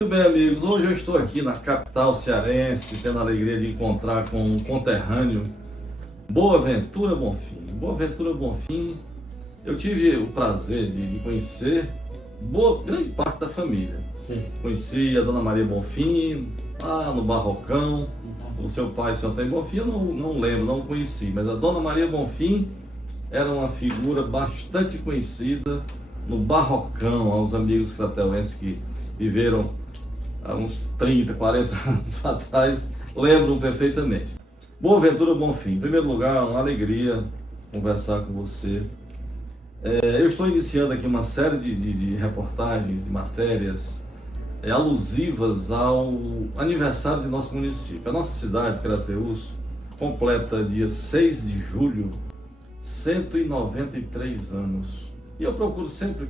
Muito bem, amigos. Hoje eu estou aqui na capital cearense, tendo a alegria de encontrar com um conterrâneo, Boaventura Bonfim. Boaventura Bonfim, eu tive o prazer de conhecer grande parte da família. Sim. Conheci a Dona Maria Bonfim, lá no Barrocão. O seu pai, o seu Antônio Bonfim, eu não lembro, não conheci, mas a Dona Maria Bonfim era uma figura bastante conhecida no Barrocão, aos amigos crateuenses que viveram há uns 30, 40 anos atrás, lembram perfeitamente. Boaventura Bonfim, em primeiro lugar, uma alegria conversar com você. Eu estou iniciando aqui uma série de reportagens e matérias alusivas ao aniversário de nosso município. A nossa cidade, Crateús, completa dia 6 de julho 193 anos. E eu procuro sempre,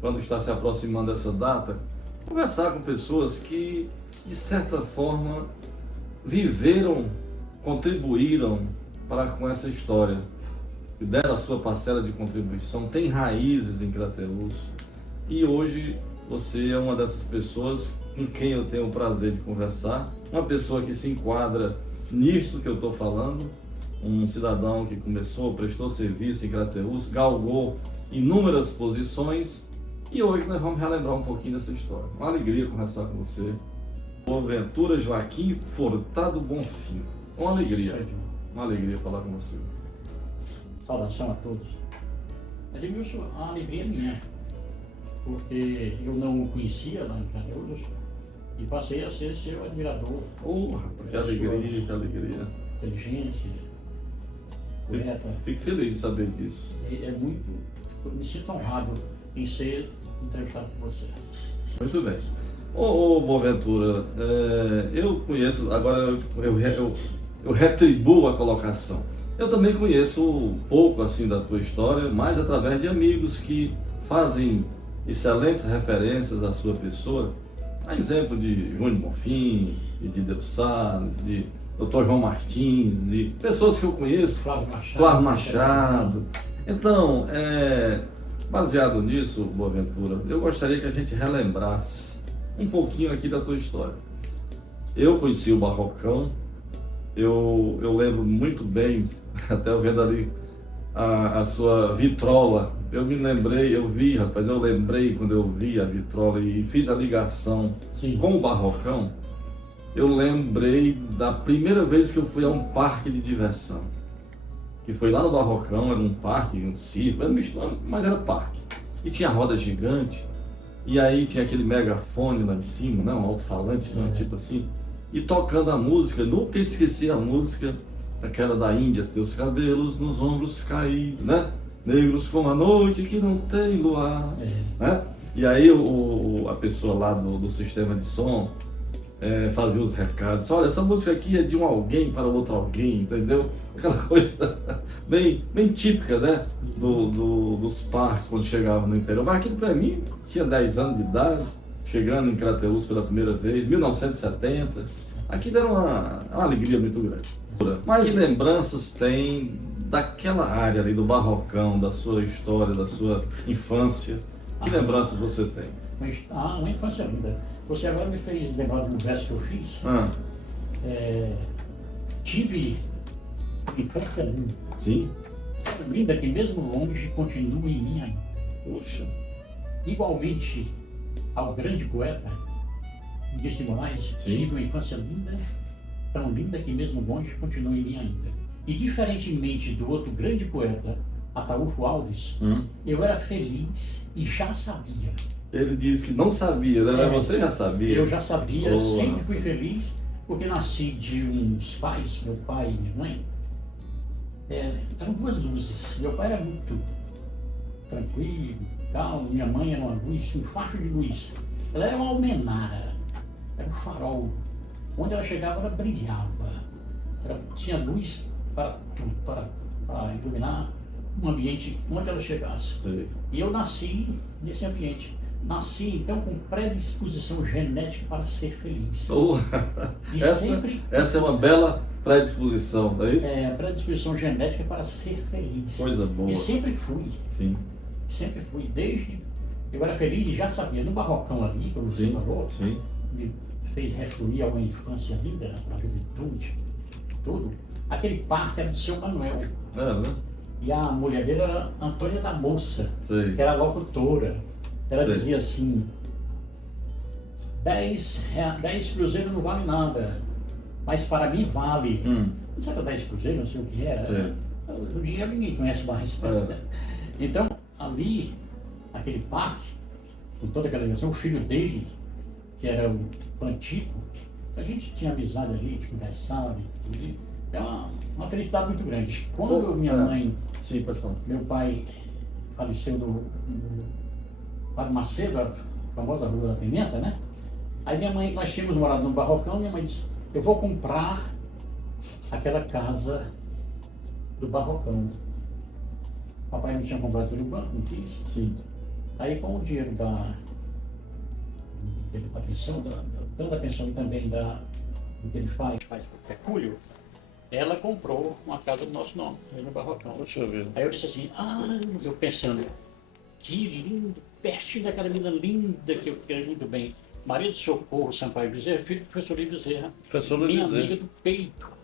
quando está se aproximando dessa data, conversar com pessoas que, de certa forma, viveram, contribuíram com essa história, deram a sua parcela de contribuição, tem raízes em Crateús. E hoje você é uma dessas pessoas com quem eu tenho o prazer de conversar, uma pessoa que se enquadra nisso que eu estou falando, um cidadão que prestou serviço em Crateús, galgou inúmeras posições. E hoje nós vamos relembrar um pouquinho dessa história. Uma alegria conversar com você. Boaventura Joaquim Furtado Bonfim. Uma alegria falar com você. Saudação a todos. Edmilson, a alegria é minha, porque eu não o conhecia lá em Crateús e passei a ser seu admirador. Que alegria, que alegria. Inteligência, poeta. Fico feliz de saber disso. Eu me sinto honrado em ser entrevistado por você. Muito bem. Boaventura, eu conheço, agora eu retribuo a colocação. Eu também conheço um pouco assim da tua história, mas através de amigos que fazem excelentes referências à sua pessoa, a exemplo de Júnior Bonfim, de Deus Salles, de Dr. João Martins, de pessoas que eu conheço, Flávio Machado. Então, baseado nisso, Boaventura, eu gostaria que a gente relembrasse um pouquinho aqui da tua história. Eu conheci o Barrocão, eu lembro muito bem, até eu vendo ali a sua vitrola, eu lembrei quando eu vi a vitrola e fiz a ligação Sim. com o Barrocão, eu lembrei da primeira vez que eu fui a um parque de diversão. Que foi lá no Barrocão, era um parque, um circo, mas era parque. E tinha roda gigante, e aí tinha aquele megafone lá em cima, né, um alto-falante, né, tipo assim, e tocando a música, nunca esqueci a música, aquela da Índia, teus cabelos nos ombros caídos, né, negros como a noite que não tem luar, né? E aí a pessoa lá do sistema de som fazia os recados, olha, essa música aqui é de um alguém para outro alguém, entendeu? Aquela coisa bem típica, né? Dos parques quando chegavam no interior. Mas aquilo para mim, tinha 10 anos de idade, chegando em Crateús pela primeira vez, 1970. Aquilo era uma alegria muito grande. Mas que lembranças tem daquela área ali do Barrocão, da sua história, da sua infância? Que lembranças você tem? Uma infância linda. Você agora me fez lembrar de um verso que eu fiz. Tive infância linda. Sim. Linda que mesmo longe continua em mim ainda. Poxa. Igualmente ao grande poeta Luiz de Moraes, tive uma infância linda, tão linda que mesmo longe continua em mim ainda. E diferentemente do outro grande poeta, Ataúfo Alves, eu era feliz e já sabia. Ele disse que não sabia, né? Mas você já sabia? Eu já sabia, sempre fui feliz, porque nasci de uns pais, meu pai e minha mãe, eram duas luzes. Meu pai era muito tranquilo, calmo, minha mãe era uma luz, um facho de luz. Ela era uma almenara, era um farol. Onde ela chegava, ela brilhava. Tinha luz para tudo, para iluminar um ambiente onde ela chegasse. Sim. E eu nasci nesse ambiente. Nasci, então, com predisposição genética para ser feliz. Essa é uma bela predisposição, não é isso? A predisposição genética para ser feliz. Coisa boa. E sempre fui. Sim. Sempre fui, desde Eu era feliz e já sabia. No barrocão ali, como você Sim, falou, sim. me fez refluir a uma infância linda, a juventude, tudo. Aquele parque era do seu Manuel. É, né? E a mulher dele era Antônia da Moça, Sei. que era locutora. Ela Sei. dizia assim, 10 cruzeiros não vale nada, mas para mim vale. Não sei se era 10 cruzeiros, não sei o que era. Sei. O dinheiro ninguém conhece mais. É. Então, ali, aquele parque, com toda aquela ligação, o filho dele, que era o Pantico, a gente tinha amizade ali, a gente conversava, e é uma felicidade muito grande. Quando minha mãe, Sim, pode falar. meu pai faleceu no Padre Macedo, a famosa Rua da Pimenta, né? Aí minha mãe, nós tínhamos morado no Barrocão, minha mãe disse, eu vou comprar aquela casa do Barrocão. Papai não tinha comprado tudo no banco, não quis. Sim. Aí com o dinheiro da pensão, tanto da pensão e também do que ele faz por pecúlio, ela comprou uma casa do nosso nome, no Barrocão. Deixa eu ver. Aí eu disse assim, eu pensando, que lindo, pertinho daquela menina linda que eu quero muito bem. Maria do Socorro Sampaio Bezerra, filho do professor Luiz Bezerra. Professor Luiz minha Bezerra. amiga do peito.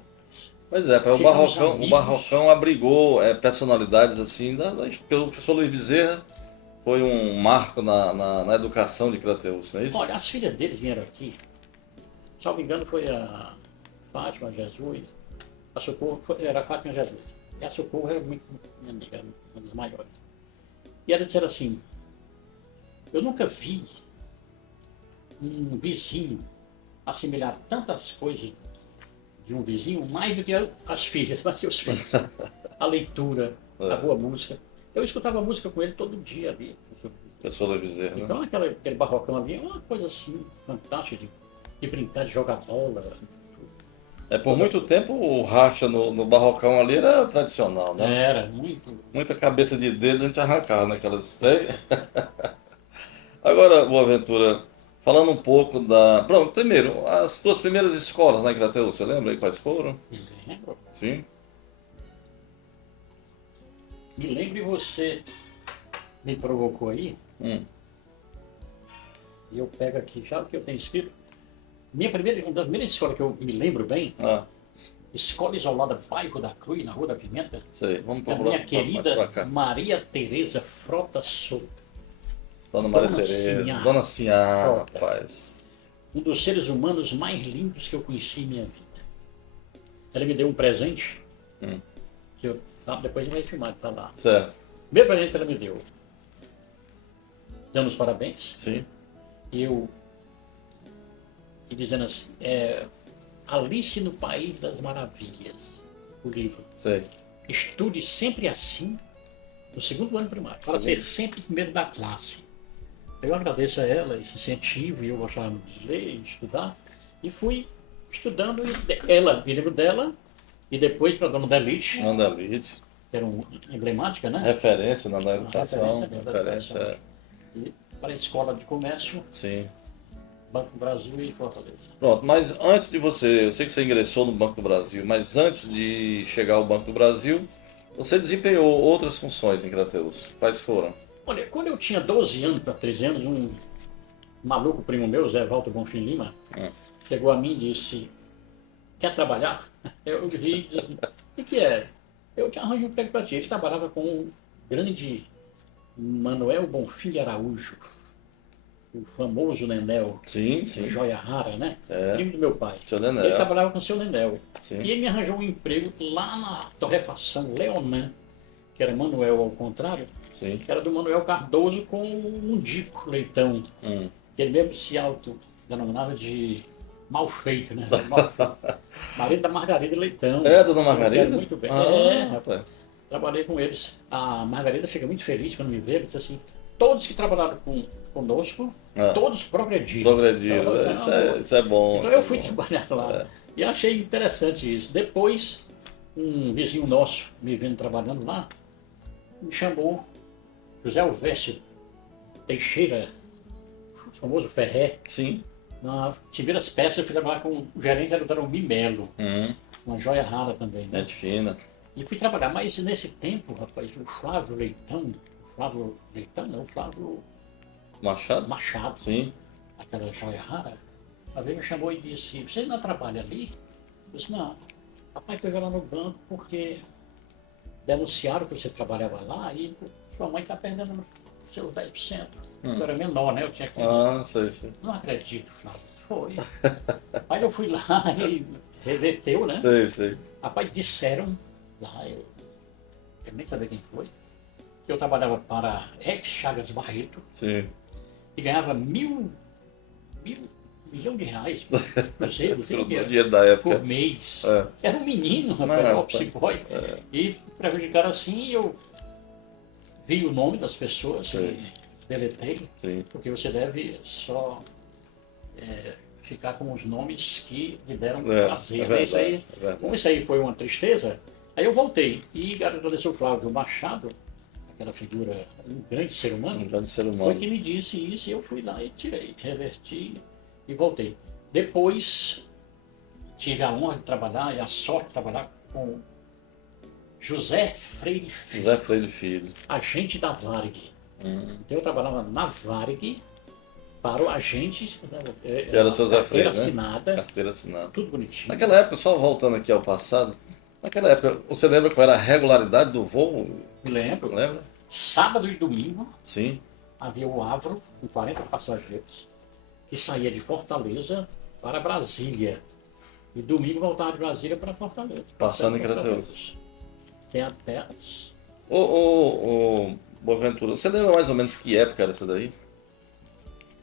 Pois é, o Ficamos Barrocão, amigos. o Barrocão abrigou personalidades assim, pelo professor Luiz Bezerra, foi um marco na educação de Crateús, não é isso? Olha, as filhas deles vieram aqui, salvo engano foi a Fátima Jesus, a Socorro era a Fátima Jesus, e a Socorro era muito minha amiga, era uma das maiores. E ela disseram assim, eu nunca vi um vizinho assimilar tantas coisas de um vizinho, mais do que as filhas, mas que os filhos. A leitura, a boa música. Eu escutava música com ele todo dia ali. Professor Luiz Bezerra, né? Então aquele barrocão ali é uma coisa assim, fantástica de brincar, de jogar bola. Por muito tempo o racha no Barrocão ali era tradicional, né? Era muito. Muita cabeça de dedo a gente arrancava naquelas. Agora, Boaventura, falando um pouco da. Pronto, primeiro, as tuas primeiras escolas na Crateús, você lembra aí quais foram? Me lembro. Sim. Me lembro e você me provocou aí. E eu pego aqui já o que eu tenho escrito. Uma das primeiras escolas que eu me lembro bem, Escola Isolada Bairro da Cruz, na Rua da Pimenta. Sei, vamos A minha querida Maria Tereza Frota Souto. Dona Maria Tereza, Dona Sinhá, rapaz. Um dos seres humanos mais lindos que eu conheci em minha vida. Ela me deu um presente, que eu depois vai filmar, tá lá. Certo. O primeiro presente que ela me deu, dando os parabéns. Sim. E dizendo assim, Alice no País das Maravilhas, o livro. Sei. Estude sempre assim, no segundo ano primário, para ser sempre o primeiro da classe. Eu agradeço a ela esse incentivo, e eu gostava de ler, de estudar, e fui estudando, e ela, me lembro dela, e depois para a Dona Delite, Dona Delite. que era emblemática, né? Referência na educação. Referência. E para a Escola de Comércio, Sim. Banco do Brasil e Fortaleza. Pronto, mas antes de você, eu sei que você ingressou no Banco do Brasil, mas antes de chegar ao Banco do Brasil, você desempenhou outras funções em Crateús. Quais foram? Olha, quando eu tinha 12 anos para 13 anos, um maluco primo meu, Zé Walter Bonfim Lima, chegou a mim e disse, quer trabalhar? Eu ri e disse assim, o que é? Eu te arranjo um emprego para ti. Ele trabalhava com o grande Manuel Bonfim Araújo, o famoso Nenel, Sim, sim. joia rara, né? Primo do meu pai. Seu Nenel. Ele trabalhava com o seu Nenel. Sim. E ele me arranjou um emprego lá na torrefação Leonan, que era Manuel ao contrário, Sim. que era do Manuel Cardoso com um Dico Leitão, que ele mesmo se autodenominava de mal feito, né? Mal feito. Marido da Margarida Leitão. Dona Margarida? Muito bem. Rapaz. Trabalhei com eles. A Margarida fica muito feliz quando me vê, ela disse assim, todos que trabalharam conosco, todos progrediram. Progrediram, isso é bom. Então eu fui trabalhar lá e achei interessante isso. Depois, um vizinho nosso, me vendo trabalhando lá, me chamou, José Alvécio Teixeira, o famoso Ferré. Sim. Na Tibiras Peças, eu fui trabalhar com o gerente, era o Darombi Melo, uma joia rara também. Né? Gente fina. E fui trabalhar, mas nesse tempo, rapaz, o Flávio Machado? Machado, Sim. aquela joia rara. Uma vez me chamou e disse, você ainda trabalha ali? Eu disse, não, papai pegou lá no banco porque denunciaram que você trabalhava lá e sua mãe está perdendo seus 10%. Eu era menor, né? Eu tinha que... Sei. Não acredito, Flávio. Foi. Aí eu fui lá e reverteu, né? Sei. Rapaz, disseram lá, eu nem sabia quem foi, que eu trabalhava para F. Chagas Barreto Sim. e ganhava milhão de reais, cruzeiro, O dinheiro da época. por mês. É. Era um menino, rapaz, office boy. E prejudicaram assim, eu vi o nome das pessoas e deletei, porque você deve só ficar com os nomes que lhe deram prazer. Verdade, Como isso aí foi uma tristeza, aí eu voltei e agradecer o Flávio Machado, aquela figura, um grande ser humano, foi que me disse isso e eu fui lá e tirei, reverti e voltei. Depois tive a honra de trabalhar e a sorte de trabalhar com José Freire Filho, agente da Varig. Então eu trabalhava na Varig para o agente, que era o seu José Freire, carteira assinada. Tudo bonitinho. Naquela época, só voltando aqui ao passado, naquela época, você lembra qual era a regularidade do voo? Me lembro. Lembra? Sábado e domingo, Sim. havia o Avro com 40 passageiros, que saía de Fortaleza para Brasília. E domingo voltava de Brasília para Fortaleza. Passando em Crateús. Tem até as... Ô, Boaventura, você lembra mais ou menos que época era essa daí?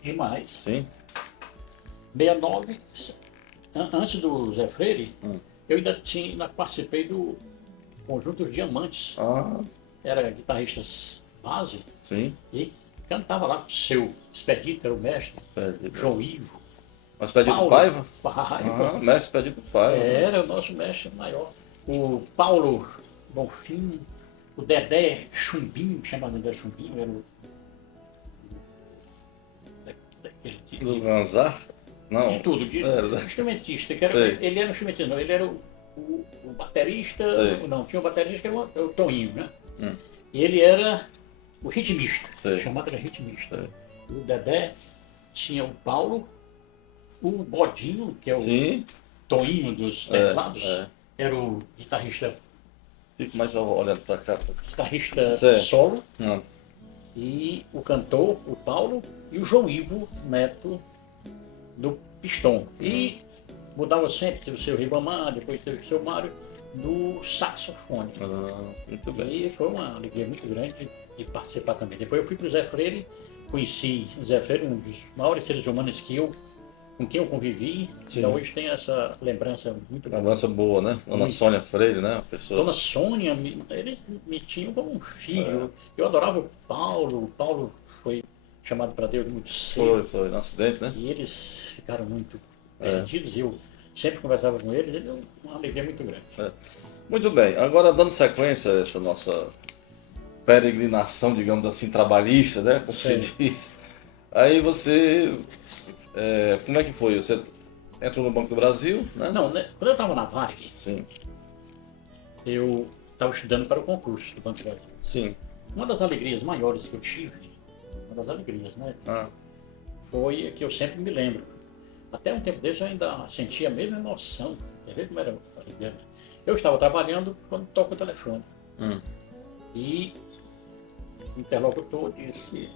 Demais. Sim. 69, antes do Zé Freire, eu ainda participei do Conjunto dos Diamantes. Era guitarrista base. Sim. E cantava lá com o seu Expedito, era o mestre, João Ivo. O Expedito Paiva? Paiva. Mestre Expedito Paiva. Era o nosso mestre maior. O Paulo Bonfim, o Dedé Chumbinho, chamado Dedé Chumbinho, era o... Do Ganzar? Não. De tudo, instrumentista. Ele era um instrumentista, não, ele era o baterista, não, tinha um baterista que era o Toninho, né? E ele era o ritmista, chamado de ritmista. O Dedé tinha o Paulo, o Bodinho, que é o Toninho dos teclados, era o guitarrista. Fico mais olhando para cá. Guitarrista solo. E o cantor, o Paulo, e o João Ivo Neto do Pistão. E mudava sempre, teve o seu Ribamar, depois teve o seu Mário, do saxofone. Muito bem. E foi uma alegria muito grande de participar também. Depois eu fui para o Zé Freire, conheci o Zé Freire, um dos maiores seres humanos com quem eu convivi. Então hoje tem essa lembrança muito boa. Lembrança boa, né? Dona Sônia Freire, né? Dona Sônia, eles me tinham como um filho. Eu adorava o Paulo. O Paulo foi chamado para Deus muito cedo. Foi no acidente, né? E eles ficaram muito perdidos. Eu sempre conversava com eles, uma alegria muito grande. Muito bem, agora dando sequência a essa nossa peregrinação, digamos assim, trabalhista, né? Como se diz. Aí você... como é que foi? Você entrou no Banco do Brasil, né? Não, né? Quando eu estava na Varig, eu estava estudando para o concurso do Banco do Brasil. Sim. Uma das alegrias maiores que eu tive, né? Foi que eu sempre me lembro. Até um tempo desse eu ainda sentia a mesma emoção. Quer ver como era a alegria? Eu estava trabalhando quando toca o telefone. E o interlocutor disse: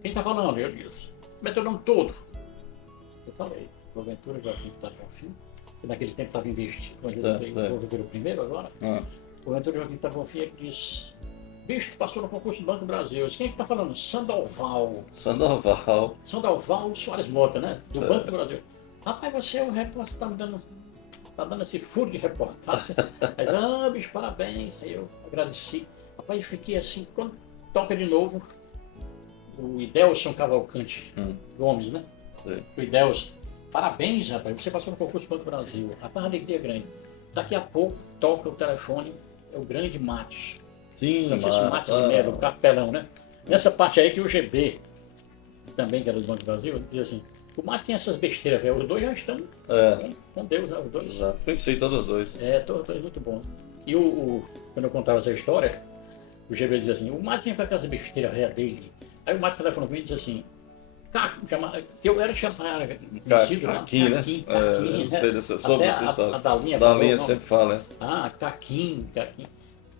quem está falando? Eu disse: meteu o nome todo. Eu falei: Boaventura Joaquim Tarconfim, que naquele tempo estava investido, mas eu vou ver o primeiro agora. Boaventura Joaquim Tarconfim, ele disse: bicho, passou no concurso do Banco do Brasil. Eu disse: quem é que está falando? Sandoval Soares Mota, né? Do Banco do Brasil. Rapaz, você é o repórter, tá dando esse furo de reportagem. Mas, bicho, parabéns. Aí eu agradeci. Rapaz, eu fiquei assim, quando toca de novo, o Idelson Cavalcante Gomes, né? O Idelson: parabéns, rapaz, você passou no concurso do Banco do Brasil. Rapaz, alegria grande. Daqui a pouco toca o telefone, é o grande Matos. Francisco Matos de Mello, o capelão, né? Nessa parte aí que o GB, também que era do Banco do Brasil, dizia assim: o Matos tem essas besteiras, velho. Os dois já estão com Deus, né? Os dois. Exato, conheci todos os dois. Todos dois muito bons. E quando eu contava essa história, o GB dizia assim: o Matos tinha com aquelas besteiras velhas dele. Aí o Matos telefonou comigo e disse assim: Eu era chamado Caquim, né? Caquim, Sobre essa história. A Dalinha Dalinha sempre fala, né? Caquim.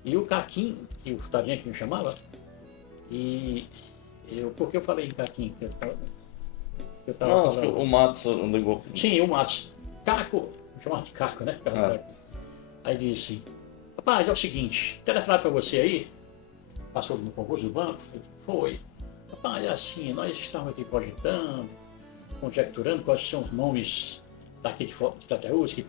E o Caquim, que o Tadinho que me chamava, por que eu falei em Caquim? Eu tava Não, falando. o Matos ligou. Sim, o Matos. Caco, chamado de Caco, né? Aí disse, rapaz, é o seguinte, telefonar para você aí, passou no concurso do banco, foi. Rapaz, é assim, nós estamos aqui cogitando, conjecturando quais são os nomes daqui de Crateús que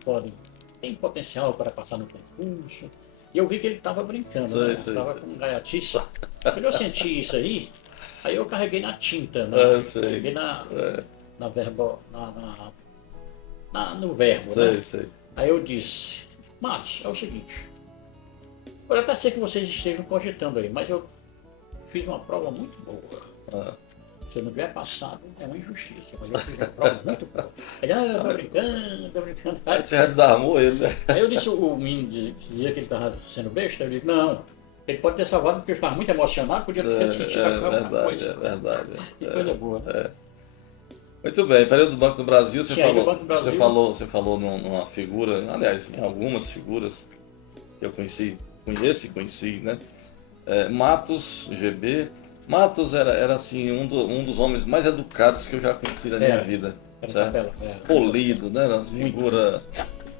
tem potencial para passar no concurso. E eu vi que ele estava brincando, né? Estava com gaiatice. Quando eu senti isso aí eu carreguei na tinta, né? Carreguei na verbo, no verbo, né? Aí eu disse, Matos, é o seguinte, pode até ser que vocês estejam cogitando aí, mas eu fiz uma prova muito boa. Se eu não tiver passado, é uma injustiça, mas eu fiz uma prova muito boa. Ele, eu tô brincando. Aí você já desarmou ele, né? Aí eu disse, o menino dizia que ele estava sendo besta, eu disse, não, ele pode ter salvado porque eu estava muito emocionado, podia ter sentido alguma coisa. É verdade. Que coisa boa. Muito bem, período do Banco do Brasil, você falou, você falou numa figura, aliás, em algumas figuras que eu conheci, né? Matos, GB. Matos era assim, um dos homens mais educados que eu já conheci na minha vida. Certo? Polido, né? Era uma figura.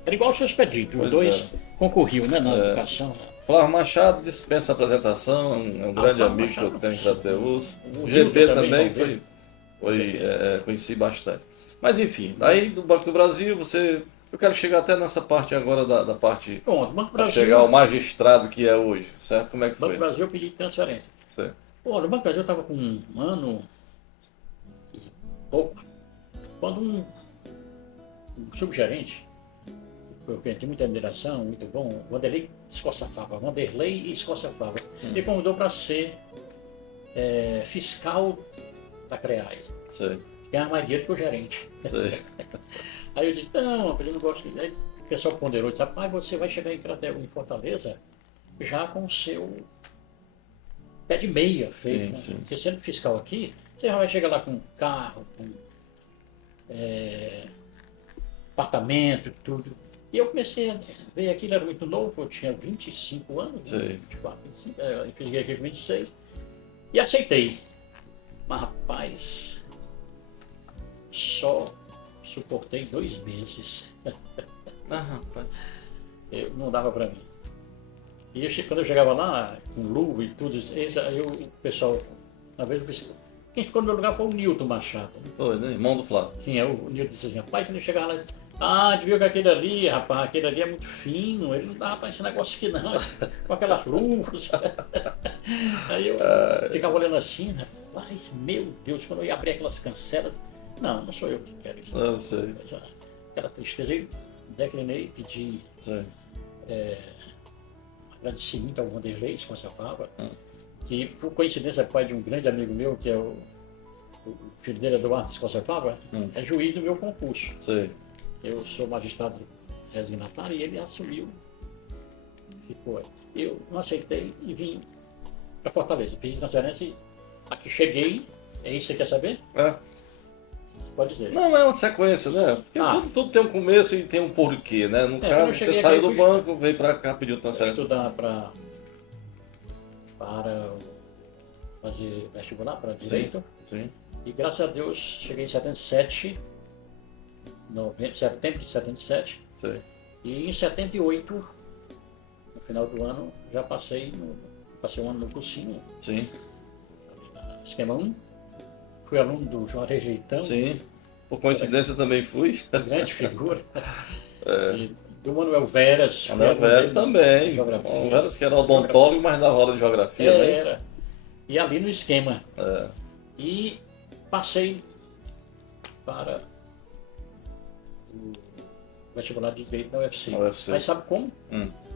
Era igual o seu Expedito, os dois concorriam, né, na educação. Flávio Machado dispensa a apresentação, é um grande amigo que eu tenho em Crateús. O GB também conheci bastante. Mas enfim, daí do Banco do Brasil, eu quero chegar até nessa parte agora da parte. Bom, do Banco do Brasil. Chegar ao magistrado que é hoje, certo? Como é que foi? Banco do Brasil eu pedi transferência. Certo. Pô, no Banco do Brasil eu estava com 1 ano e pouco, quando um subgerente, porque tem muita admiração, muito bom, Vanderlei e Escoçafava, me convidou para ser fiscal da CREAI. Ganhar mais dinheiro que o gerente. Aí eu disse, não, mas eu não gosto. Aí o pessoal ponderou e disse, rapaz, você vai chegar em Fortaleza já com o seu pé de meia feito. Sim. Porque sendo fiscal aqui, você já vai chegar lá com carro, com apartamento, tudo. E eu comecei a ver aquilo, era muito novo, eu tinha 25 anos, 24, 25, eu fiquei aqui com 26, e aceitei. Mas rapaz, só suportei 2 meses. Rapaz. Não dava para mim. E quando eu chegava lá, com luva e tudo, aí o pessoal, uma vez eu pensei, quem ficou no meu lugar foi o Nilton Machado. Foi, né? Irmão do Flávio. Sim, o Nilton disse assim, rapaz, quando eu chegava lá, viu que aquele ali, rapaz, aquele ali é muito fino, ele não dava para esse negócio aqui não, com aquelas luvas. Aí eu ficava olhando assim, rapaz, meu Deus, quando eu ia abrir aquelas cancelas, não sou eu que quero isso. Não sei. Aquela tristeza, eu declinei, pedi, agradeci muito ao Vanderlei Escoçafava, que por coincidência é pai de um grande amigo meu, que é o filho dele, Eduardo Escoçafava, é juiz do meu concurso. Eu sou magistrado resignatário e ele assumiu, ficou. Eu não aceitei e vim para Fortaleza, pedi transferência e aqui cheguei, é isso que você quer saber? Pode dizer. Não, é uma sequência, né? Porque tudo tem um começo e tem um porquê, né? No caso, você saiu do banco, veio para cá, pediu transferência. Estudar para fazer vestibular para Direito. Sim. E graças a Deus, cheguei em 77, setembro de 77. Sim. E em 78, no final do ano, já passei um ano no cursinho. Sim. Esquema 1. Fui aluno do Juarez Leitão. Sim, por coincidência também fui. Grande figura. E do Manuel Veras. Manuel Veras também. O Veras que era odontólogo, mas dava aula de geografia, não é isso? Era. E ali no esquema. E passei para o vestibular de Direito da UFC. Mas sabe como?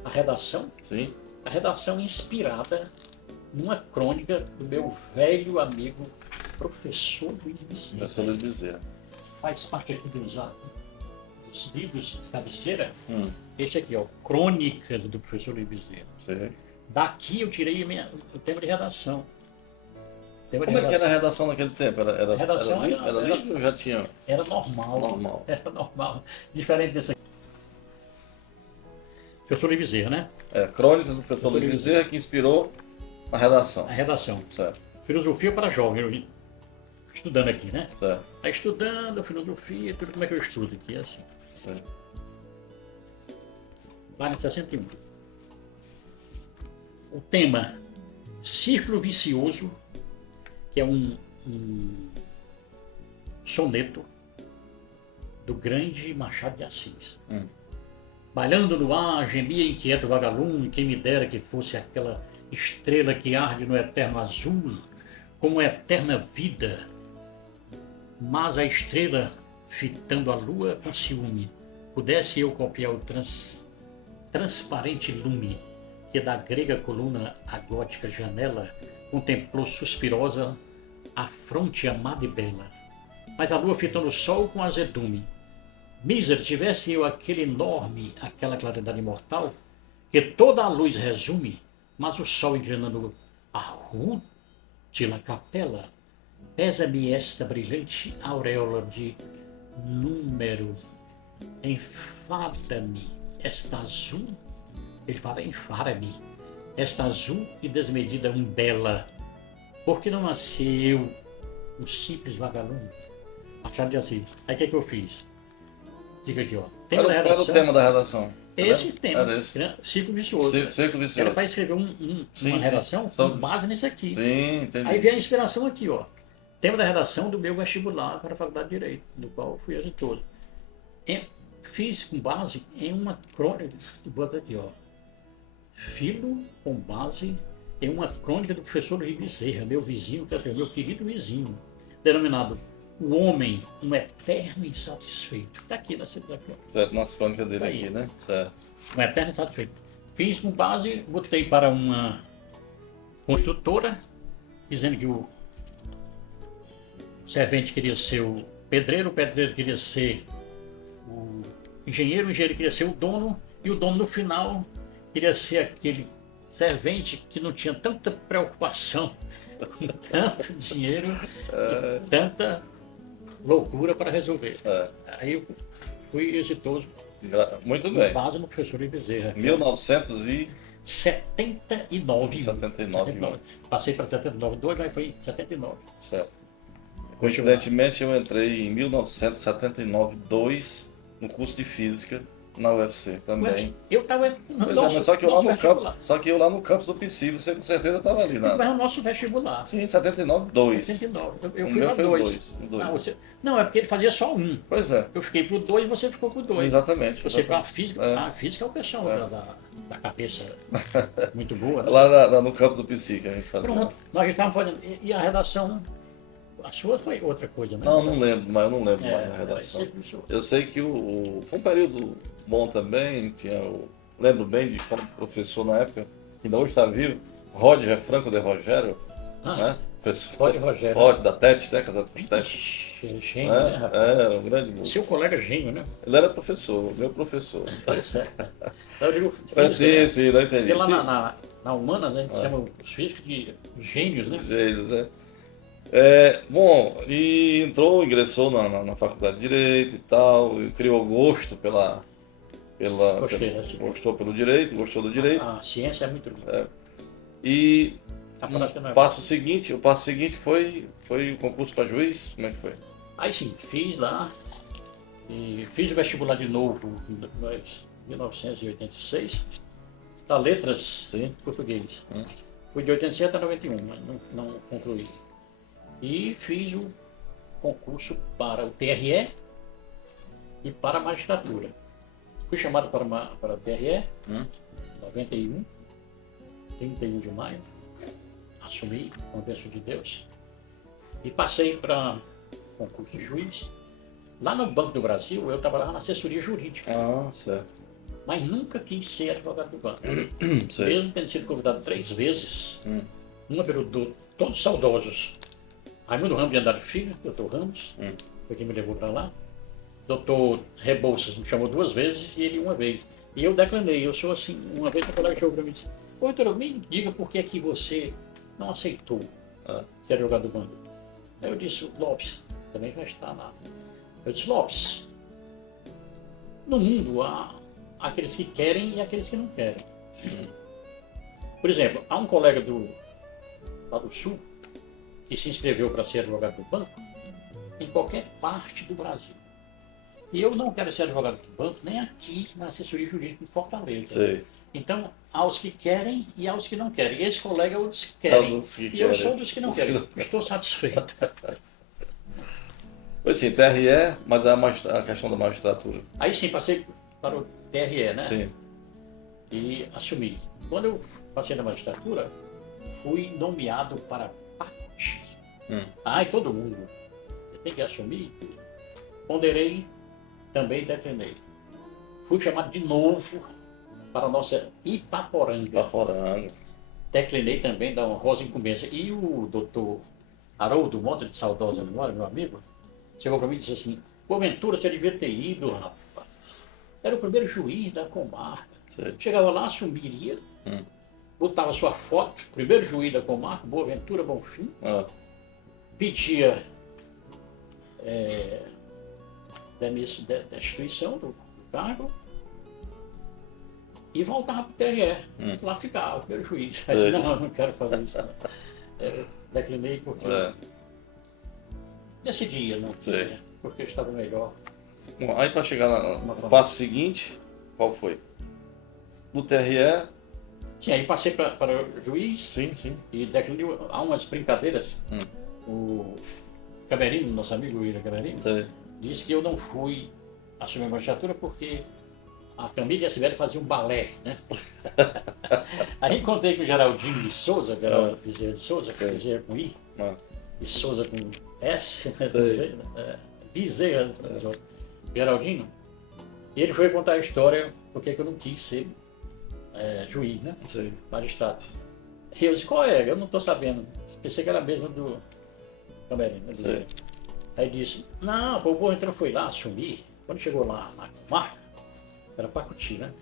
A redação? Sim. A redação inspirada numa crônica do meu velho amigo professor Luiz Bezerra. Professor Luiz Bezerra. Faz parte aqui dos livros de cabeceira. Este aqui, ó, Crônicas do professor Luiz Bezerra. Sim. Daqui eu tirei o tema de redação. Teve Como é que era a redação naquele tempo? A redação era livre ou já tinha? Era normal. Normal. Era normal. Diferente desse aqui. Professor Livre Bezerra, né? Crônicas do professor Livre Bezerra que inspirou a redação. A redação. Certo. Filosofia para jovem, eu estudando aqui, né? Certo. Aí estudando filosofia, tudo como é que eu estudo aqui, é assim. Certo. Página 61. O tema Círculo Vicioso, que é um soneto do grande Machado de Assis. Bailando no ar, gemia inquieto vagalume, quem me dera que fosse aquela estrela que arde no eterno azul, como eterna vida. Mas a estrela, fitando a lua com ciúme, pudesse eu copiar o transparente lume, que da grega coluna a gótica janela contemplou suspirosa a fronte amada e bela. Mas a lua fitando o sol com azedume. Mísero, tivesse eu aquele enorme, aquela claridade mortal, que toda a luz resume, mas o sol inclinando a rútila capela, pesa-me esta brilhante auréola de número, enfada-me esta azul, ele fala enfada-me, esta azul e desmedida umbela, porque não nasceu um simples vagalume. Machado de Assis. Aí o que eu fiz? Diga aqui, ó. Qual era o tema da redação? Esse tema, era esse. Círculo Vicioso. Círculo Vicioso. Era para escrever uma redação com base nesse aqui. Sim, entendi. Aí veio a inspiração aqui, ó. Tema da redação do meu vestibular para a Faculdade de Direito, do qual fui editor. Fiz com base em uma crônica, bota aqui, ó. Filo com base em uma crônica do professor Livre Bezerra, meu vizinho, que é meu querido vizinho, denominado O Homem, um Eterno Insatisfeito. Está aqui nessa aqui, ó. Certo, nossa crônica dele Tá aqui, aí. né? Certo. Um Eterno Insatisfeito. Fiz com base, botei para uma construtora, dizendo que o servente queria ser o pedreiro queria ser o engenheiro queria ser o dono, e o dono no final queria ser aquele servente que não tinha tanta preocupação com tanto dinheiro e tanta loucura para resolver. Aí eu fui exitoso. Muito bem. Base no professor Livre Bezerra. 1979. Passei para 79, mas foi em 79. Certo. Coincidentemente, eu entrei em 1979-2 no curso de Física na UFC também. Eu estava Pois é, mas só que eu lá no campus do PC, você com certeza estava ali, né? Mas o nosso vestibular. Sim, 79-2. 79. Eu O fui meu para foi o 2. 2. Não, é porque ele fazia só um. Pois é. Eu fiquei pro 2 e você ficou pro 2. Exatamente. Você foi a física. A física é o pessoal da cabeça muito boa, né? Lá no campus do PC que a gente fazia. Pronto, nós estávamos fazendo. E a redação, a sua foi outra coisa, né? Não lembro, mas eu não lembro mais da redação. Eu sei que foi um período bom também, lembro bem de como professor na época, que ainda hoje está vivo, Roger Franco de Rogério, né? Roger Rogério. Roger da TET, né? Casado com TET. Gênio, né, rapaz? Um grande músico. Seu colega gênio, né? Ele era professor, meu professor. Eu digo, Sim, não entendi. Porque lá na Humana, né, a gente chama os físicos de gênios, né? Gênios, bom, e ingressou na faculdade de Direito e tal, e criou gosto gostou pelo direito, gostou do direito. A ciência é muito linda. E o passo seguinte foi o concurso para juiz, como é que foi? Aí sim, fiz lá, e fiz o vestibular de novo em 1986, para letras português. Fui de 87 a 91, mas não concluí. E fiz o concurso para o TRE e para a magistratura. Fui chamado para o TRE, 91, 31 de maio, assumi, com a bênção de Deus, e passei para concurso de juiz. Lá no Banco do Brasil, eu trabalhava na assessoria jurídica. Certo. Mas nunca quis ser advogado do banco. Mesmo tendo sido convidado 3 vezes, uma pelo todos saudosos. Raimundo Ramos de Andrade Filho, doutor Ramos, foi quem me levou para lá. Doutor Rebouças me chamou 2 vezes e ele 1 vez. E eu declinei, eu sou assim, uma vez o colega chegou para mim e disse: "Ô, doutor, me diga por que é que você não aceitou que era jogador do banco. Aí eu disse, Lopes, também vai estar lá. Eu disse, Lopes, no mundo há aqueles que querem e aqueles que não querem. Por exemplo, há um colega lá do Sul que se inscreveu para ser advogado do banco em qualquer parte do Brasil. E eu não quero ser advogado do banco nem aqui na assessoria jurídica em Fortaleza. Sei. Então, há os que querem e há os que não querem. E esse colega é o dos que querem. E eu sou dos que não querem. Estou satisfeito. Pois sim, TRE, mas a questão da magistratura. Aí sim, passei para o TRE, né? Sim. E assumi. Quando eu passei na magistratura, fui nomeado para pacote. Ai, todo mundo tem que assumir. Ponderei, também declinei. Fui chamado de novo para a nossa Ipaporanga. Declinei também da honrosa incumbência. E o doutor Haroldo Mota, de saudosa memória, meu amigo, chegou para mim e disse assim, porventura você devia ter ido, rapaz. Era o primeiro juiz da comarca. Sei. Chegava lá, assumiria, botava sua foto, primeiro juiz da comarca, Boaventura Bonfim, pedia destituição do cargo e voltava para o TRE. Lá ficava o primeiro juiz. Aí disse, não quero fazer isso. Declinei porque nesse dia não tinha, porque eu estava melhor. Bom, aí para chegar no passo seguinte, qual foi? No TRE? Sim, aí passei para o juiz. Sim. E declinei. Há umas brincadeiras. O Camerino, nosso amigo William Camerino, disse que eu não fui assumir a magistratura porque a Camila e a Sibeli faziam um balé, né? Aí encontrei com o Geraldinho de Souza, Geraldo Bezerra de Souza, que Bezerra com I, e Souza com S, né? Bezerra, Geraldinho. E ele foi contar a história porque eu não quis ser juiz, né? Magistrado. E eu disse, qual é? Eu não estou sabendo. Pensei que era mesmo do Camerino. Aí disse, não, o Boaventura foi lá assumir. Quando chegou lá na comarca, era Pacuti, né?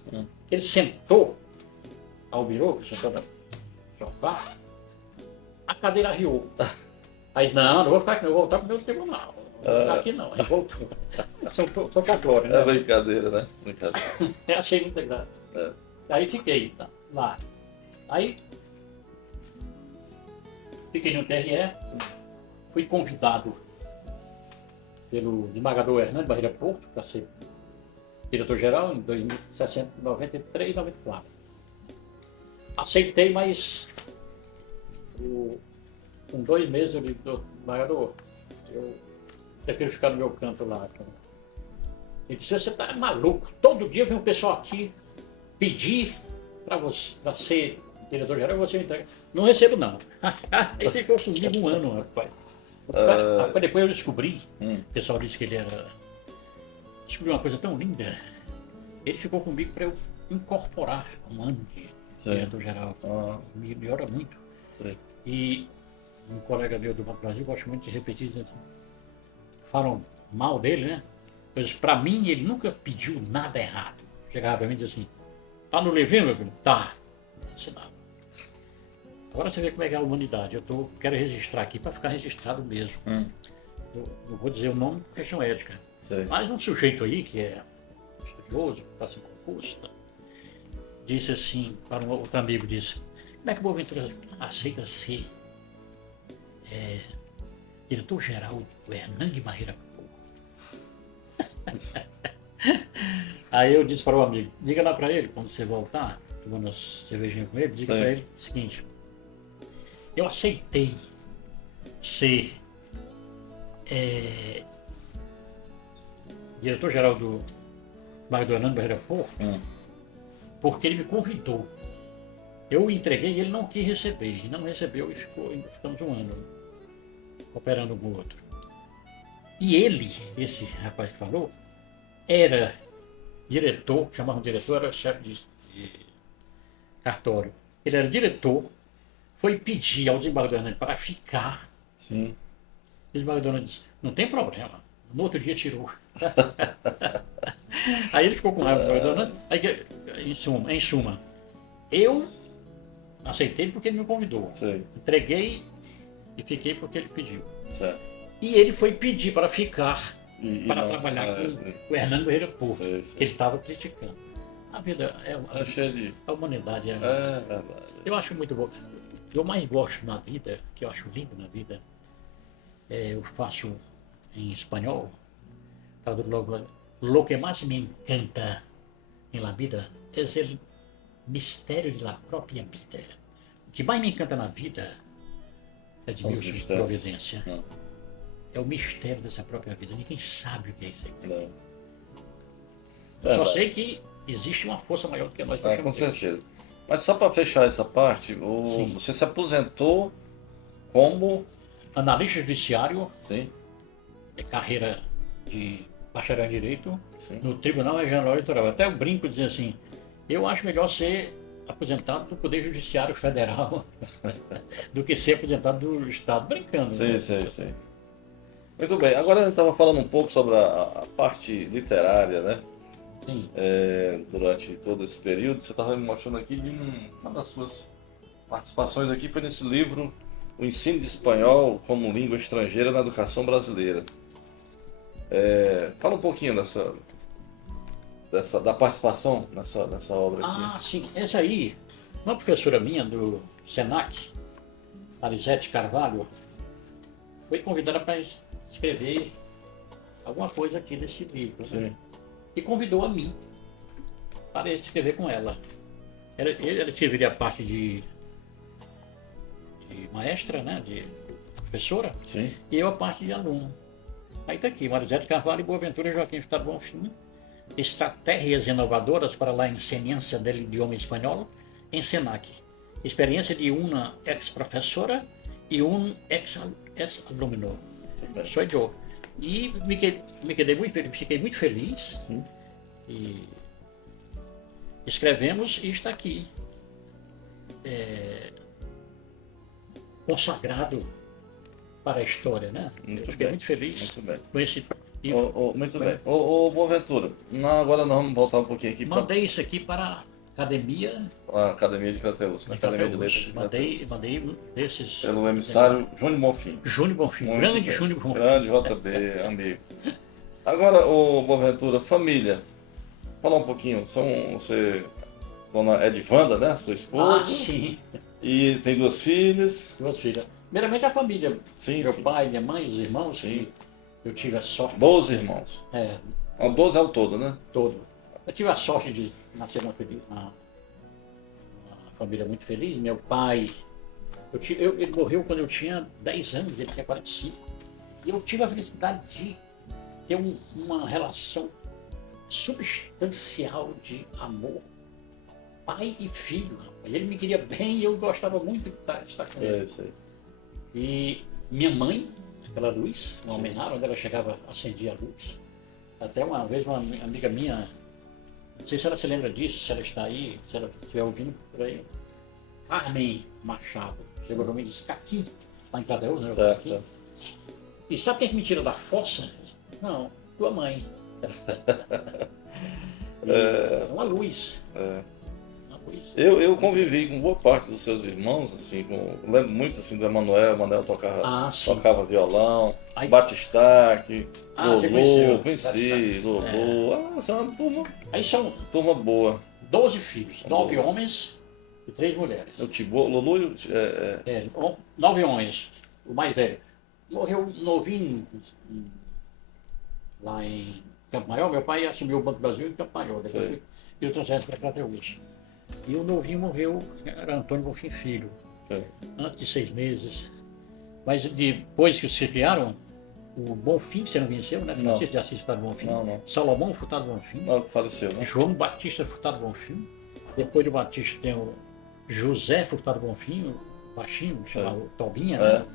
Ele sentou ao birô, sentou no sofá, a cadeira arriou. Aí não vou ficar aqui, não vou voltar para o meu tribunal. Não vou ficar aqui não. Aí voltou. Só folclore, né? É brincadeira, né? Eu achei muito engraçado. Aí fiquei lá. Aí fiquei no TRE, fui convidado pelo desembargador Hernando Barreira Porto para ser diretor-geral em 1993, 94. Aceitei, mas com 2 meses eu disse, desembargador, eu prefiro ficar no meu canto lá. Ele disse, você está maluco, todo dia vem um pessoal aqui pedir para ser diretor-geral e você me entrega. Não recebo não. Ele ficou comigo 1 ano, rapaz. Depois eu descobri, o pessoal disse que ele era... Descobri uma coisa tão linda. Ele ficou comigo para eu incorporar 1 ano de diretor-geral. Me melhora muito. E um colega meu do Banco do Brasil, gosto muito de repetir, assim, falam mal dele, né? Mas para mim ele nunca pediu nada errado. Chegava para mim e dizia assim, tá no livrinho, meu filho? Tá. Assinava. Agora você vê como é que é a humanidade. Quero registrar aqui para ficar registrado mesmo. Eu vou dizer o nome por questão ética. Mas um sujeito aí que é estudioso, passa em concurso, disse assim, para um outro amigo, disse, como é que o Boaventura aceita ser diretor-geral do Hernando Barreira Porto? Aí eu disse para o amigo, diga lá para ele, quando você voltar, tomando cervejinha com ele, diga para ele o seguinte, eu aceitei ser diretor-geral do bairro do Hernando Barreira Porto, porque ele me convidou. Eu entreguei e ele não quis receber, e não recebeu e ficamos 1 ano cooperando com o outro. E ele, esse rapaz que falou, era diretor, chamavam de diretor, era chefe de cartório. Ele era diretor, foi pedir ao desembargador Hernando para ficar. Sim. O desembargador disse, não tem problema. No outro dia tirou. Aí ele ficou com raiva do desembargador Hernando. Em suma, eu aceitei porque ele me convidou. Sim. Entreguei E fiquei porque ele pediu. Certo. E ele foi pedir para ficar, para não, trabalhar com o Hernando Moreira Porto, sei. que ele estava criticando. A vida É cheio de... a humanidade É verdade. eu acho muito bom. O que eu mais gosto na vida, que eu acho lindo na vida, eu faço em espanhol, traduzo logo, lo que más me encanta en la vida es el mistério de la própria vida. O que mais me encanta na vida, Edmilson de Providência, é o mistério dessa própria vida. Ninguém sabe o que é isso aqui. Não. Eu só sei que existe uma força maior do que nós. Com certeza. Mas só para fechar essa parte, você se aposentou como... analista judiciário, Sim. Carreira de bacharel em Direito, Sim. no Tribunal Regional Eleitoral. Até eu brinco dizendo assim, eu acho melhor ser aposentado do Poder Judiciário Federal do que ser aposentado do Estado, brincando. Sim, né? sim. Muito bem, agora a gente estava falando um pouco sobre a parte literária, né? Sim. Durante todo esse período, você estava me mostrando aqui de uma das suas participações aqui, foi nesse livro, O Ensino de Espanhol como Língua Estrangeira na Educação Brasileira. Fala um pouquinho da participação nessa obra aqui. Ah, sim, essa aí, uma professora minha do SENAC, Alisete Carvalho, foi convidada para escrever alguma coisa aqui nesse livro. Sim. Né? E convidou a mim para escrever com ela. Ela escreveria a parte de maestra, né, de professora, Sim. e eu a parte de aluno. Aí está aqui, Marisete Carvalho e Boaventura Joaquim Estado Bonfim, estratégias inovadoras para a enseñanza del idioma espanhol em SENAC. Experiência de uma ex-professora e ex-alumno. Sou eu. E fiquei muito feliz. Sim. E escrevemos e está aqui. Consagrado para a história, né? Eu fiquei muito feliz. Muito bem. Com esse muito bem. Boaventura, agora nós vamos voltar um pouquinho aqui mandei isso aqui para a Academia. A Academia de Crateús, Academia de Letras de Crateús. Mandei desses. Pelo emissário Júnior Bonfim. Júnior Bonfim, grande Júnior Bonfim. Grande JB, amigo. Agora, Boaventura, família. Fala um pouquinho. Dona Edvanda, né? Sua esposa. Ah, sim. E tem 2 filhas. 2 filhas. Primeiramente a família. Sim, Meu sim. pai, minha mãe, os irmãos. Sim. Eu tive a sorte. 12 irmãos. 12 ao todo, né? Todo. Eu tive a sorte de nascer numa família muito feliz. Meu pai, ele morreu quando eu tinha 10 anos, ele tinha 45. E eu tive a felicidade de ter uma relação substancial de amor, pai e filho. Ele me queria bem e eu gostava muito de estar com ele. Sei. E minha mãe, aquela luz, uma homenagem, onde ela chegava, acendia a luz. Até uma vez uma amiga minha, não sei se ela se lembra disso, se ela está aí, se ela estiver ouvindo por aí, Carmen Machado, chegou para mim e disse, Caquim, lá em Crateús, né? Certo. E sabe quem é que me tira da fossa? Não, tua mãe. Uma luz. Eu convivi com boa parte dos seus irmãos, assim, eu lembro muito assim, do Emanuel. O tocava violão, Batistaque, Lulu, conheci, Lulu. São uma turma boa. 12 filhos, 9 homens e 3 mulheres. O Tibor, Lulu 9 homens, o mais velho. Morreu novinho lá em Campo Maior. Meu pai assumiu o Banco do Brasil em Campo Maior, depois eu transferi para Crateús. E o novinho morreu, era Antônio Bonfim Filho, antes de 6 meses. Mas depois que se criaram, o Bonfim, você não conheceu, né? Francisco de Assis Furtado Bonfim. Não. Salomão Furtado Bonfim. Não, faleceu, né? João Batista Furtado Bonfim. Depois do Batista tem o José Furtado Bonfim, o baixinho, chamado Tobinha, né?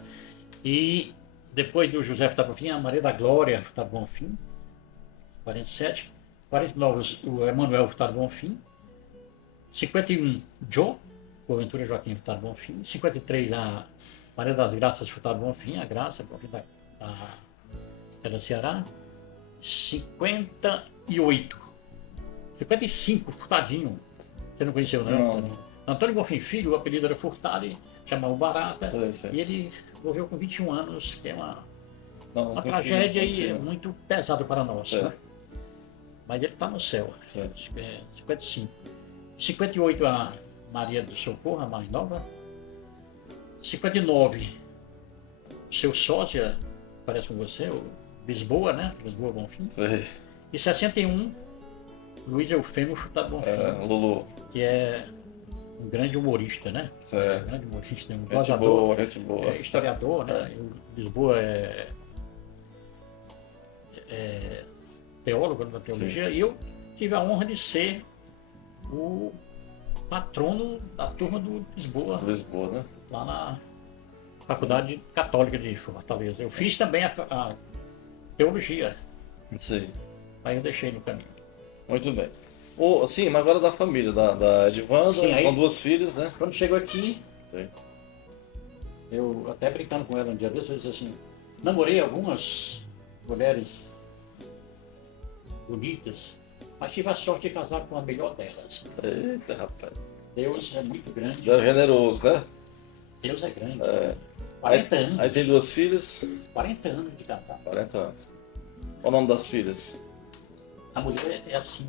E depois do José Furtado Bonfim, a Maria da Glória Furtado Bonfim, 47. 49, o Emanuel Furtado Bonfim. 51, Joe, Boaventura Joaquim Furtado Bonfim. 53, a Maria das Graças Furtado Bonfim, a Graça, Bonfim da Ceará. 58, 55, Furtadinho. Você não conheceu, não? Antônio Bonfim Filho, o apelido era Furtado, chamava o Barata, Sim. e ele morreu com 21 anos, que é uma Não, tragédia aí muito pesada para nós. Né? Mas ele está no céu, 55. 58 a Maria do Socorro, a mais nova. 59, seu sósia, parece com você, o Lisboa, né? Lisboa Bonfim. Sim. E 61, Luiz Eufêmio Furtado Bonfim. Lulu. Que é um grande humorista, né? Certo. Um grande humorista, um Gente gozador, boa, gente boa. historiador, né? Lisboa é teólogo da teologia. Sim. E eu tive a honra de ser o patrono da turma do Lisboa, né? lá na Faculdade Católica de Fortaleza. Eu fiz também a teologia, Sim. aí eu deixei no caminho. Muito bem. Sim, mas agora da família, da Edvanda, Sim, aí- são 2 filhas, né? Quando chegou aqui, Sim. eu até brincando com ela um dia desses, eu disse assim, namorei algumas mulheres bonitas, mas tive a sorte de casar com a melhor delas. Eita, rapaz. Deus é muito grande. Já é generoso, né? Deus é grande. 40 Aí, anos. aí tem 2 filhas, 40 anos de casar. 40 anos. Qual o nome das filhas? A mulher é assim.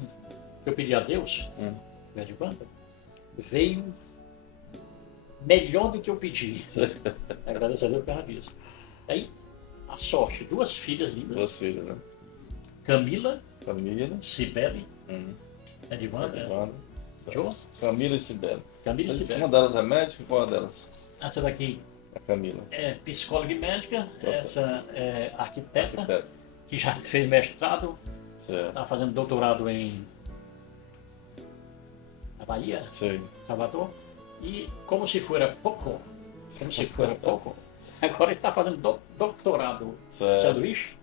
Eu pedi a Deus, minha Edvanda, veio melhor do que eu pedi. Agradeço a Deus por causa disso. Aí, a sorte, 2 filhas lindas. 2 filhas, né? Camila, Camila. Cibele, Edvanda, Edvanda. Jô, Camila e Cibele. Camila e Cibele. Uma delas é médica e qual é delas? Essa daqui A Camila. é psicóloga e médica, essa é arquiteta, Arquiteta. que já fez mestrado, Certo. está fazendo doutorado na Bahia, Sim. Salvador, e como se fora pouco, agora está fazendo doutorado Certo. sanduíche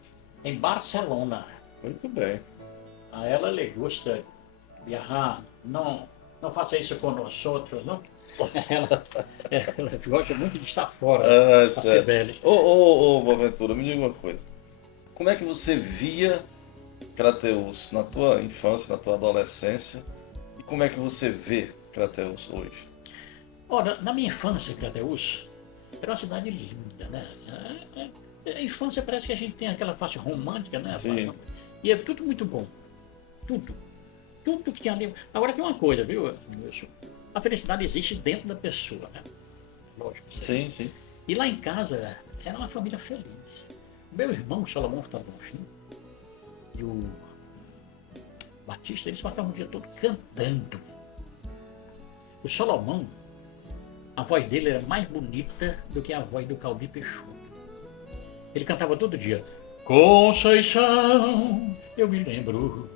em Barcelona. Muito bem. A ela lhe gusta viajar, não faça isso com nós outros, não? Ela gosta muito de estar fora, a Certo. Cibele. Ô, Boaventura, me diga uma coisa. Como é que você via Crateús na tua infância, na tua adolescência? E como é que você vê Crateús hoje? Ora, na minha infância, Crateús, era uma cidade linda, né? A infância parece que a gente tem aquela face romântica, né? Sim. E é tudo muito bom. Tudo. Tudo que tinha ali. Agora tem uma coisa, viu, Wilson? A felicidade existe dentro da pessoa, né? Lógico. Sim, sim. E lá em casa era uma família feliz. Meu irmão, Salomão Furtado Bonfim, e o Batista, eles passavam o dia todo cantando. O Salomão, a voz dele era mais bonita do que a voz do Calbi Peixoto. Ele cantava todo dia. Conceição, eu me lembro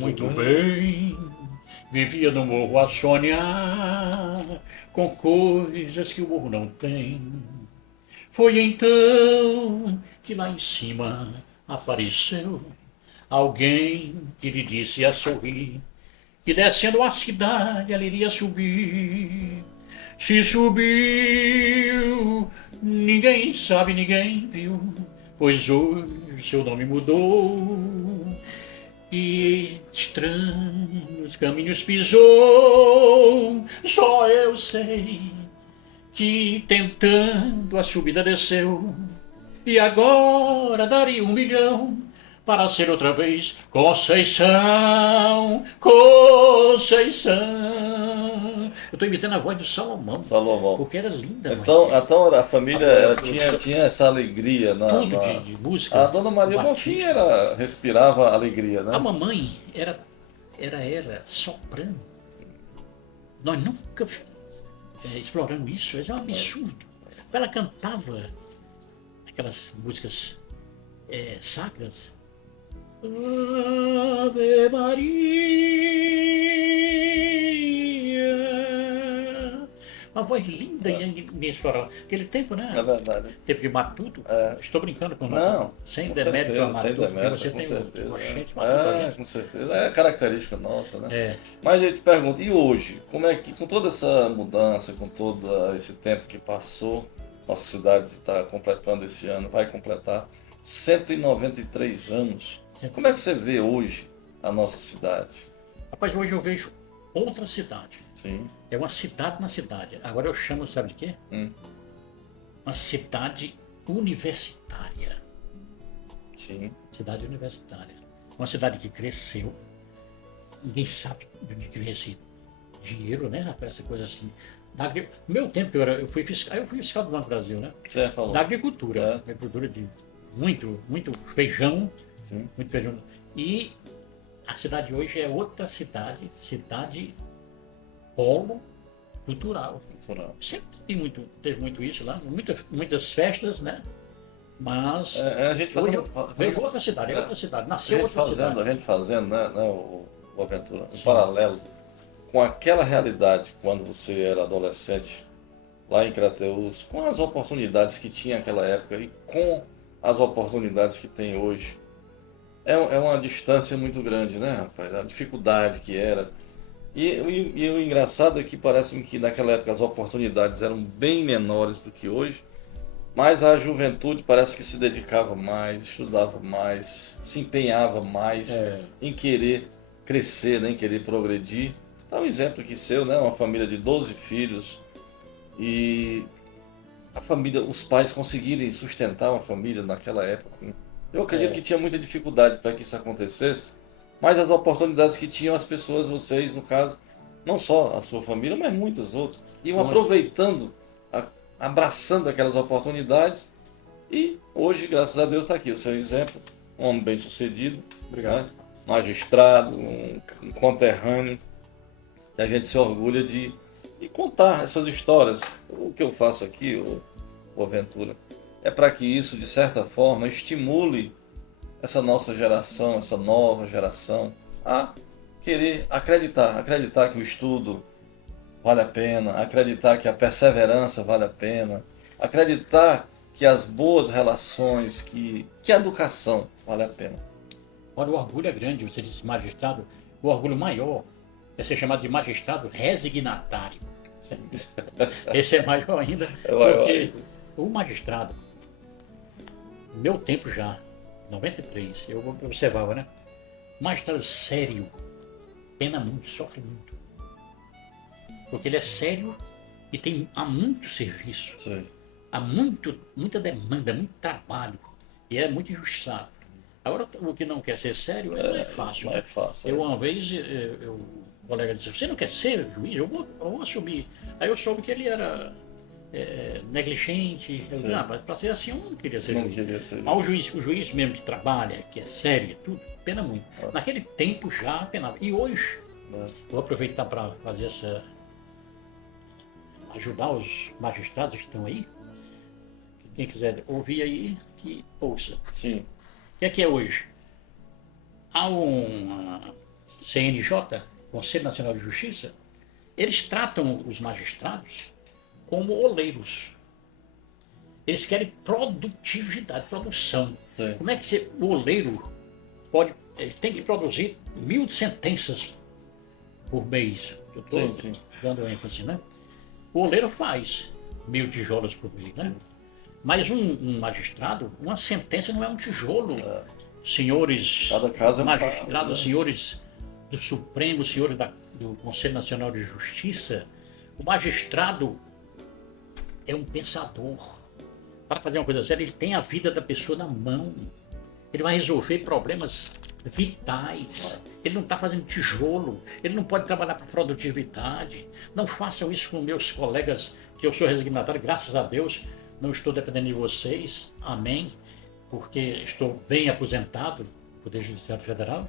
muito bem. Vivia no morro a sonhar com coisas que o morro não tem. Foi então que lá em cima apareceu alguém que lhe disse a sorrir que descendo a cidade ela iria subir. Se subiu, ninguém sabe, ninguém viu, pois hoje seu nome mudou. E estranhos caminhos pisou, só eu sei que tentando a subida desceu, e agora daria 1 milhão para ser outra vez Conceição, Conceição. Eu estou imitando a voz do Salomão, porque era linda. Então a família ela tinha essa alegria. Tudo de música. A dona Maria Bonfim respirava alegria, né? A mamãe era soprano. Nós nunca exploramos isso, é um absurdo. Ela cantava aquelas músicas sacras. Ave Maria. Uma voz linda e inexplorável. Aquele tempo, né? É verdade. Tempo de matuto. Estou brincando com não. Sem demérito a matuto, porque você com tem certeza, um oxente matuto. Com certeza. É característica nossa, né? É. Mas eu te pergunto, e hoje? Como é que, com toda essa mudança, com todo esse tempo que passou, nossa cidade está completando esse ano, vai completar 193 anos. Como é que você vê hoje a nossa cidade? Rapaz, hoje eu vejo outra cidade. Sim. É uma cidade na cidade. Agora eu chamo, sabe de quê? Uma cidade universitária. Sim. Cidade universitária. Uma cidade que cresceu. Ninguém sabe de onde vem esse dinheiro, né, rapaz? Essa coisa assim. No meu tempo, eu fui fiscal do Banco do Brasil, né? Você falou. Da agricultura. Agricultura de muito feijão. Sim. Muito feijão. E a cidade hoje é outra cidade polo cultural. Sempre teve muito isso lá, muitas festas, né? Mas a gente fazendo, vejo outra cidade, nasceu outra cidade. A gente fazendo, né, o Aventura, em paralelo com aquela realidade quando você era adolescente lá em Crateús, com as oportunidades que tinha naquela época e com as oportunidades que tem hoje. É uma distância muito grande, né, rapaz? A dificuldade que era. E o engraçado é que parece que naquela época as oportunidades eram bem menores do que hoje, mas a juventude parece que se dedicava mais, estudava mais, se empenhava mais em querer crescer, né, em querer progredir. Dá um exemplo aqui seu, né? Uma família de 12 filhos e a família, os pais conseguirem sustentar uma família naquela época. Eu acredito que tinha muita dificuldade para que isso acontecesse, mas as oportunidades que tinham as pessoas, vocês, no caso, não só a sua família, mas muitas outras, iam aproveitando, abraçando aquelas oportunidades e hoje, graças a Deus, está aqui o seu exemplo, um homem bem sucedido, Obrigado. Né? Magistrado, um conterrâneo, que a gente se orgulha de contar essas histórias. O que eu faço aqui, o Aventura, é para que isso, de certa forma, estimule essa nossa geração, essa nova geração, a querer acreditar que o estudo vale a pena, acreditar que a perseverança vale a pena, acreditar que as boas relações, que a educação vale a pena. Olha, o orgulho é grande, você disse magistrado, o orgulho maior é ser chamado de magistrado resignatário. Esse é maior ainda, porque o magistrado, no meu tempo já, 93, eu observava, né? Magistrado sério, pena muito, sofre muito. Porque ele é sério e há muito serviço. Sim. Há muita demanda, muito trabalho. E é muito injustiçado. Agora, o que não quer ser sério não é fácil. Não é fácil. Uma vez, o colega disse, você não quer ser juiz? Eu vou assumir. Aí eu soube que ele era negligente. Para ser assim, eu não queria ser juiz. Mas o juiz mesmo que trabalha, que é sério, tudo, pena muito. Naquele tempo já penava. E hoje, vou aproveitar para fazer ajudar os magistrados que estão aí. Quem quiser ouvir aí, que ouça. Sim. O que é hoje? Há uma CNJ, Conselho Nacional de Justiça, eles tratam os magistrados como oleiros. Eles querem produtividade, produção. Sim. Como é que o oleiro tem que produzir 1000 sentenças por mês? Eu estou dando ênfase, né? O oleiro faz 1000 tijolos por mês, né? Mas um magistrado, uma sentença não é um tijolo. Senhores magistrados, senhores do Supremo, senhores do Conselho Nacional de Justiça, o magistrado é um pensador. Para fazer uma coisa séria, ele tem a vida da pessoa na mão. Ele vai resolver problemas vitais. Ele não está fazendo tijolo. Ele não pode trabalhar para produtividade. Não façam isso com meus colegas, que eu sou resignatário, graças a Deus. Não estou defendendo de vocês, amém, porque estou bem aposentado do Poder Judiciário Federal,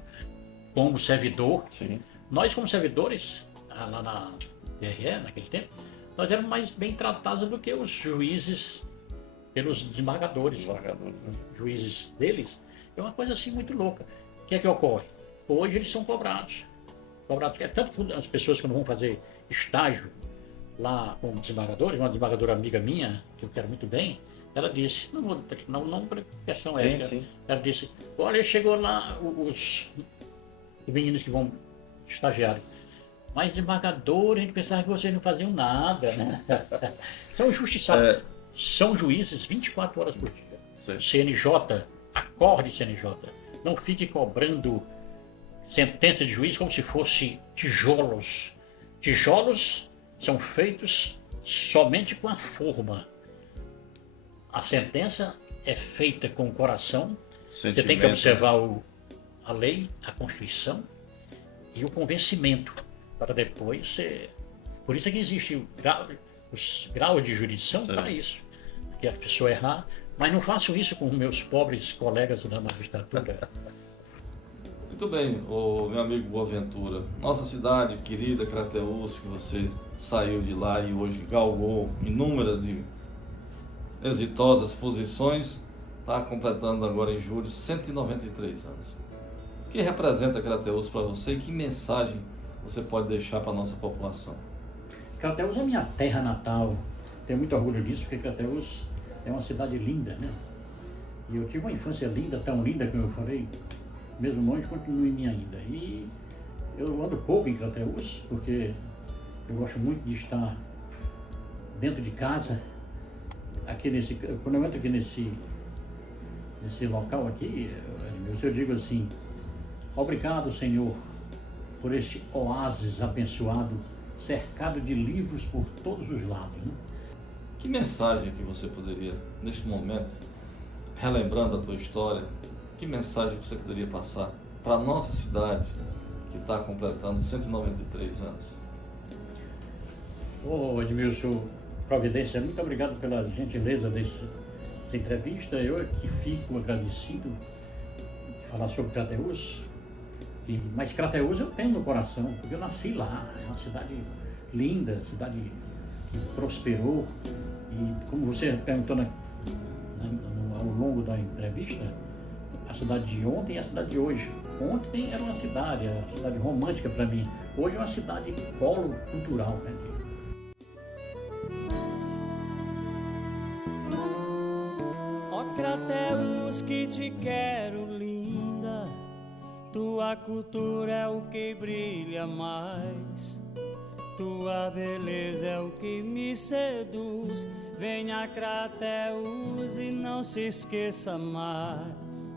como servidor. Sim. Nós, como servidores, lá na TRE, naquele tempo, nós éramos mais bem tratados do que os juízes pelos desembargadores. Juízes deles, é uma coisa assim muito louca. O que é que ocorre? Hoje eles são cobrados. Tanto as pessoas que não vão fazer estágio lá como desembargadores, uma desembargadora amiga minha, que eu quero muito bem, ela disse, não por questão ética, ela disse, olha, chegou lá os meninos que vão estagiário, mas desembargador, a gente pensava que vocês não faziam nada, né? São injustiçados, são juízes 24 horas por dia. CNJ, acorde CNJ, não fique cobrando sentença de juiz como se fosse tijolos. tijolos são feitos somente com a forma. A sentença é feita com o coração. Você tem que observar a lei, a Constituição e o convencimento para depois ser... Por isso é que existe os graus de jurisdição para isso. Porque a pessoa errar, mas não faço isso com meus pobres colegas da magistratura. Muito bem, meu amigo Boaventura. Nossa cidade querida, Crateús, que você saiu de lá e hoje galgou inúmeras e exitosas posições, está completando agora em julho 193 anos. O que representa Crateús para você e que mensagem você pode deixar para a nossa população? Crateús é minha terra natal. Tenho muito orgulho disso, porque Crateús é uma cidade linda, né? E eu tive uma infância linda, tão linda como eu falei, mesmo longe, continuo em mim ainda. E eu ando pouco em Crateús, porque eu gosto muito de estar dentro de casa. Quando eu entro aqui nesse local aqui, eu digo assim: obrigado, Senhor, por este oásis abençoado, cercado de livros por todos os lados. Né? Que mensagem que você poderia, neste momento, relembrando a tua história, que mensagem você poderia passar para a nossa cidade, que está completando 193 anos? Edmilson Providência, muito obrigado pela gentileza dessa entrevista. Eu aqui fico agradecido de falar sobre Crateús, mas Crateús eu tenho no coração, porque eu nasci lá. É uma cidade linda, cidade que prosperou. E como você perguntou ao longo da entrevista, a cidade de ontem e a cidade de hoje. Ontem era uma cidade romântica para mim. Hoje é uma cidade polo cultural, né? Ó Crateús, que te quero linda, tua cultura é o que brilha mais, tua beleza é o que me seduz. Venha Crateús e não se esqueça mais